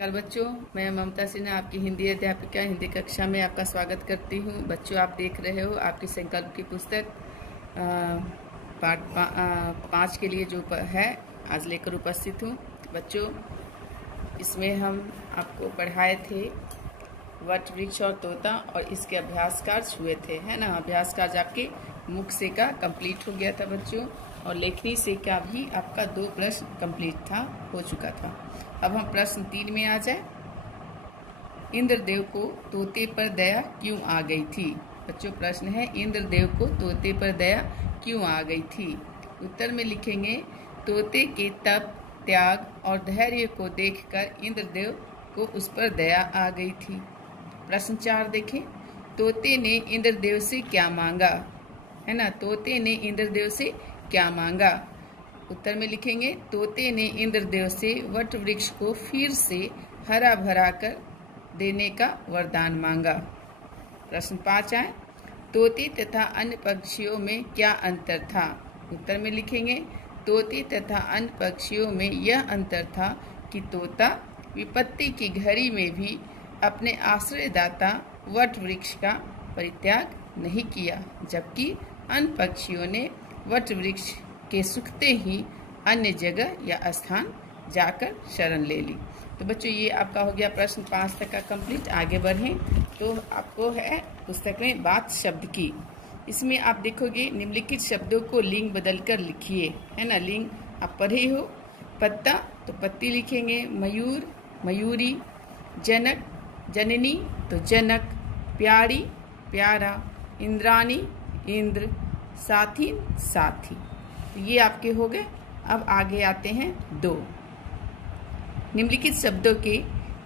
नमस्कार बच्चों, मैं ममता सिन्हा आपकी हिंदी अध्यापिका हिंदी कक्षा में आपका स्वागत करती हूँ। बच्चों, आप देख रहे हो आपकी संकल्प की पुस्तक पाठ 5 के लिए जो है आज लेकर उपस्थित हूँ। बच्चों, इसमें हम आपको पढ़ाए थे वट, वृक्ष और तोता और इसके अभ्यास कार्य हुए थे, है ना। अभ्यास कार्य आपके मुख से का कंप्लीट हो गया था बच्चों, और लेखनी से का भी आपका 2 प्रश्न कंप्लीट था, हो चुका था। अब हम प्रश्न 3 में आ जाए। इंद्रदेव को तोते पर दया क्यों आ गई थी? बच्चों, प्रश्न है इंद्रदेव को तोते पर दया क्यों आ गई थी? उत्तर में लिखेंगे तोते के तप, त्याग और धैर्य को देखकर इंद्रदेव को उस पर दया आ गई थी। प्रश्न 4 देखें। तोते ने इंद्रदेव से क्या मांगा? है ना, तोते ने इंद्रदेव से क्या मांगा? उत्तर में लिखेंगे तोते ने इंद्रदेव से वट वृक्ष को फिर से हरा भरा कर देने का वरदान मांगा। प्रश्न 5 आए। तोते तथा अन्य पक्षियों में क्या अंतर था? उत्तर में लिखेंगे तोते तथा अन्य पक्षियों में यह अंतर था कि तोता विपत्ति की घड़ी में भी अपने आश्रयदाता वट वृक्ष का परित्याग नहीं किया, जबकि अन्य पक्षियों ने वट वृक्ष के सूखते ही अन्य जगह या स्थान जाकर शरण ले ली। तो बच्चों, ये आपका हो गया प्रश्न 5 तक का कंप्लीट। आगे बढ़ें तो आपको है पुस्तक में बात शब्द की। इसमें आप देखोगे निम्नलिखित शब्दों को लिंग बदलकर लिखिए, है ना। लिंग आप पढ़े हो। पत्ता तो पत्ती लिखेंगे, मयूर मयूरी, जनक जननी तो जनक, प्यारी प्यारा, इंद्राणी इंद्र, साथी साथी। तो ये आपके हो गए। अब आगे आते हैं 2। निम्नलिखित शब्दों के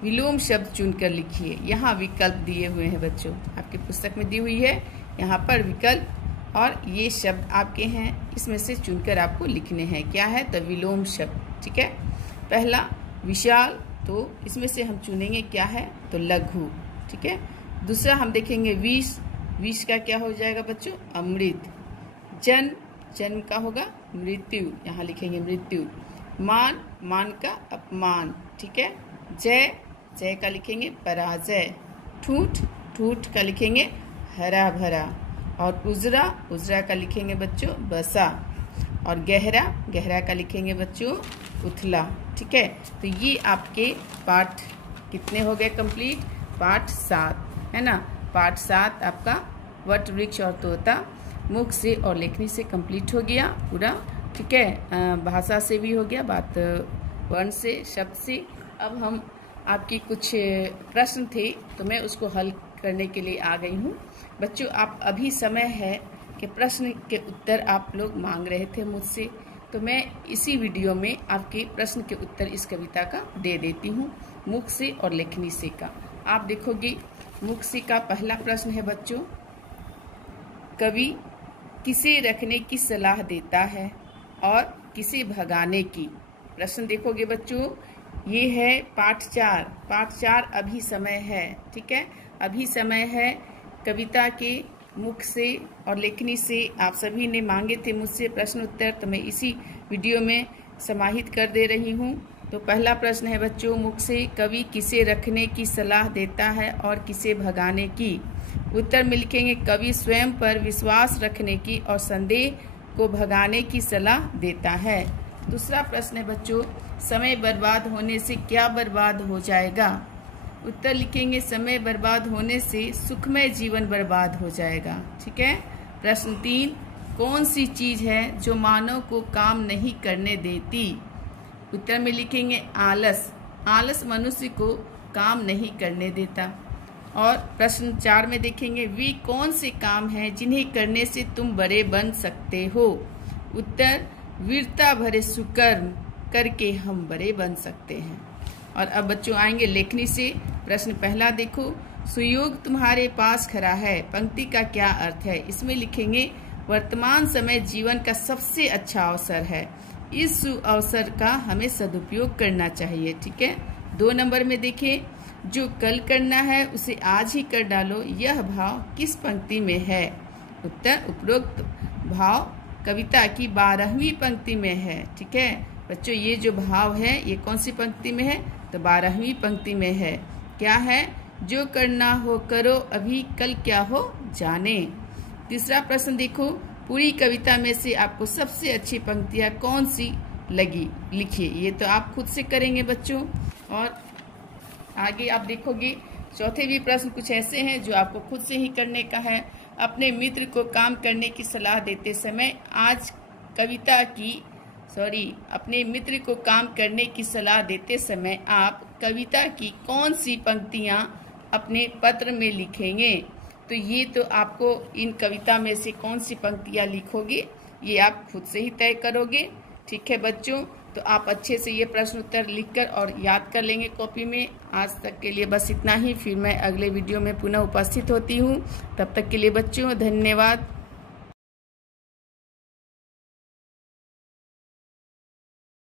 विलोम शब्द चुनकर लिखिए। यहाँ विकल्प दिए हुए हैं बच्चों, आपकी पुस्तक में दी हुई है यहाँ पर विकल्प, और ये शब्द आपके हैं, इसमें से चुनकर आपको लिखने हैं। क्या है? तो विलोम शब्द, ठीक है। पहला विशाल, तो इसमें से हम चुनेंगे क्या है? तो लघु, ठीक है। दूसरा हम देखेंगे विष, विष का क्या हो जाएगा बच्चों? अमृत। जन, जन्म का होगा मृत्यु, यहाँ लिखेंगे मृत्यु। मान, मान का अपमान, ठीक है। जय, जय का लिखेंगे पराजय। ठूठ, ठूठ का लिखेंगे हरा भरा। और उजरा, उजरा का लिखेंगे बच्चों बसा। और गहरा, गहरा का लिखेंगे बच्चों उथला, ठीक है। तो ये आपके पाठ कितने हो गए कंप्लीट? पाठ 7, है ना। पाठ 7 आपका वट, वृक्ष और तोता मुख से और लेखनी से कंप्लीट हो गया पूरा, ठीक है। भाषा से भी हो गया, बात वर्ण से, शब्द से। अब हम आपकी कुछ प्रश्न थे तो मैं उसको हल करने के लिए आ गई हूँ। बच्चों, आप अभी समय है कि प्रश्न के उत्तर आप लोग मांग रहे थे मुझसे, तो मैं इसी वीडियो में आपके प्रश्न के उत्तर इस कविता का दे देती हूँ, मुख से और लेखनी से का। आप देखोगे मुख से का पहला प्रश्न है बच्चों, कवि किसे रखने की सलाह देता है और किसे भगाने की? प्रश्न देखोगे बच्चों, ये है पाठ 4। पाठ 4 अभी समय है, ठीक है। अभी समय है। कविता के मुख से और लेखनी से आप सभी ने मांगे थे मुझसे प्रश्न उत्तर, तो मैं इसी वीडियो में समाहित कर दे रही हूँ। तो पहला प्रश्न है बच्चों, मुख से कवि किसे रखने की सलाह देता है और किसे भगाने की? उत्तर में लिखेंगे कवि स्वयं पर विश्वास रखने की और संदेह को भगाने की सलाह देता है। दूसरा प्रश्न है बच्चों, समय बर्बाद होने से क्या बर्बाद हो जाएगा? उत्तर लिखेंगे समय बर्बाद होने से सुखमय जीवन बर्बाद हो जाएगा, ठीक है। प्रश्न 3, कौन सी चीज है जो मानव को काम नहीं करने देती? उत्तर में लिखेंगे आलस, आलस मनुष्य को काम नहीं करने देता। और प्रश्न 4 में देखेंगे वे कौन से काम हैं जिन्हें करने से तुम बड़े बन सकते हो? उत्तर, वीरता भरे सुकर्म करके हम बड़े बन सकते हैं। और अब बच्चों आएंगे लेखनी से। प्रश्न पहला देखो, सुयोग तुम्हारे पास खड़ा है, पंक्ति का क्या अर्थ है? इसमें लिखेंगे वर्तमान समय जीवन का सबसे अच्छा अवसर है, इस अवसर का हमें सदुपयोग करना चाहिए, ठीक है। 2 नंबर में देखें, जो कल करना है उसे आज ही कर डालो, यह भाव किस पंक्ति में है? उत्तर, उपरोक्त भाव कविता की 12वीं पंक्ति में है, ठीक है। बच्चों ये जो भाव है ये कौन सी पंक्ति में है? तो 12वीं पंक्ति में है। क्या है? जो करना हो करो अभी, कल क्या हो जाने। तीसरा प्रश्न देखो, पूरी कविता में से आपको सबसे अच्छी पंक्तियां कौन सी लगी, लिखिए। ये तो आप खुद से करेंगे बच्चों। और आगे आप देखोगे चौथे भी प्रश्न कुछ ऐसे हैं जो आपको खुद से ही करने का है। अपने मित्र को काम करने की सलाह देते समय अपने मित्र को काम करने की सलाह देते समय आप कविता की कौन सी पंक्तियां अपने पत्र में लिखेंगे? तो ये तो आपको इन कविता में से कौन सी पंक्तियां लिखोगे ये आप खुद से ही तय करोगे। ठीक है बच्चों, तो आप अच्छे से ये प्रश्न उत्तर लिखकर और याद कर लेंगे कॉपी में। आज तक के लिए बस इतना ही, फिर मैं अगले वीडियो में पुनः उपस्थित होती हूँ। तब तक के लिए बच्चों धन्यवाद।